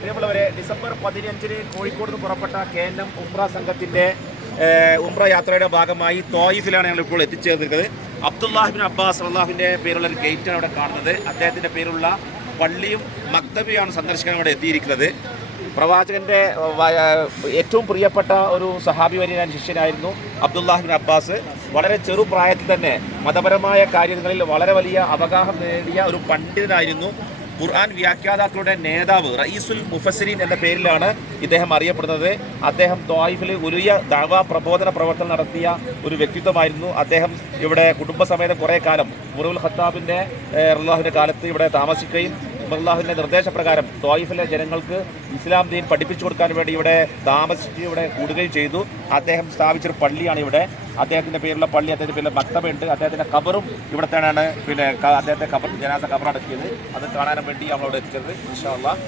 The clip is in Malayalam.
പ്രിയമുള്ളവരെ, ഡിസംബർ 15-ന് കോഴിക്കോട് നിന്ന് പുറപ്പെട്ട KNM ഉംറ സംഘത്തിൻ്റെ ഉംറ യാത്രയുടെ ഭാഗമായി തോയിഫിലാണ് ഞങ്ങൾ ഇപ്പോൾ എത്തിച്ചേർന്നിരിക്കുന്നത്. അബ്ദുല്ലാഹിബിൻ അബ്ബാസ് അള്ളാഹുവിൻ്റെ പേരുള്ള ഒരു ഗേറ്റാണ് അവിടെ കാണുന്നത്. അദ്ദേഹത്തിൻ്റെ പേരുള്ള പള്ളിയും മക്തബിയാണ് സന്ദർശിക്കാൻ ഇവിടെ എത്തിയിരിക്കുന്നത്. പ്രവാചകൻ്റെ ഏറ്റവും പ്രിയപ്പെട്ട ഒരു സഹാബി വര്യനായ ശിഷ്യനായിരുന്നു അബ്ദുല്ലാഹിബിൻ അബ്ബാസ്. വളരെ ചെറുപ്രായത്തിൽ തന്നെ മതപരമായ കാര്യങ്ങളിൽ വളരെ വലിയ അവഗാഹം നേടിയ ഒരു പണ്ഡിതനായിരുന്നു. ഖുർആൻ വ്യാഖ്യാതാക്കളുടെ നേതാവ്, റയീസുൽ മുഫസ്സിരീൻ എന്ന പേരിലാണ് ഇദ്ദേഹം അറിയപ്പെടുന്നത്. അദ്ദേഹം ത്വായിഫിൽ വലിയ ദഅവ പ്രബോധന പ്രവർത്തനം നടത്തിയ ഒരു വ്യക്തിത്വമായിരുന്നു. അദ്ദേഹം ഇവിടെ കുടുംബസമേതം കുറേ കാലം ഉമറുൽ ഖത്താബിൻ്റെ റളിയല്ലാഹുവിൻ്റെ കാലത്ത് ഇവിടെ താമസിക്കുകയും അള്ളാഹുവിൻ്റെ നിർദ്ദേശപ്രകാരം ത്വായിഫിലെ ജനങ്ങൾക്ക് ഇസ്ലാം ദീൻ പഠിപ്പിച്ചു കൊടുക്കാൻ വേണ്ടി ഇവിടെ താമസിച്ച് ഇവിടെ കൂടുകയും ചെയ്തു. അദ്ദേഹം സ്ഥാപിച്ചൊരു പള്ളിയാണ് ഇവിടെ. അദ്ദേഹത്തിൻ്റെ പേരുള്ള പള്ളി, അദ്ദേഹത്തിൻ്റെ പേരിൽ മക്തബയുണ്ട്. അദ്ദേഹത്തിൻ്റെ ഖബറും ഇവിടെ തന്നെയാണ്. അദ്ദേഹത്തെ ഖബർ ജനാസ ഖബർ അടക്കിയത്. അത് കാണാൻ വേണ്ടി നമ്മളവിടെ എത്തിച്ചത്. ഇൻഷാ അല്ലാഹ്.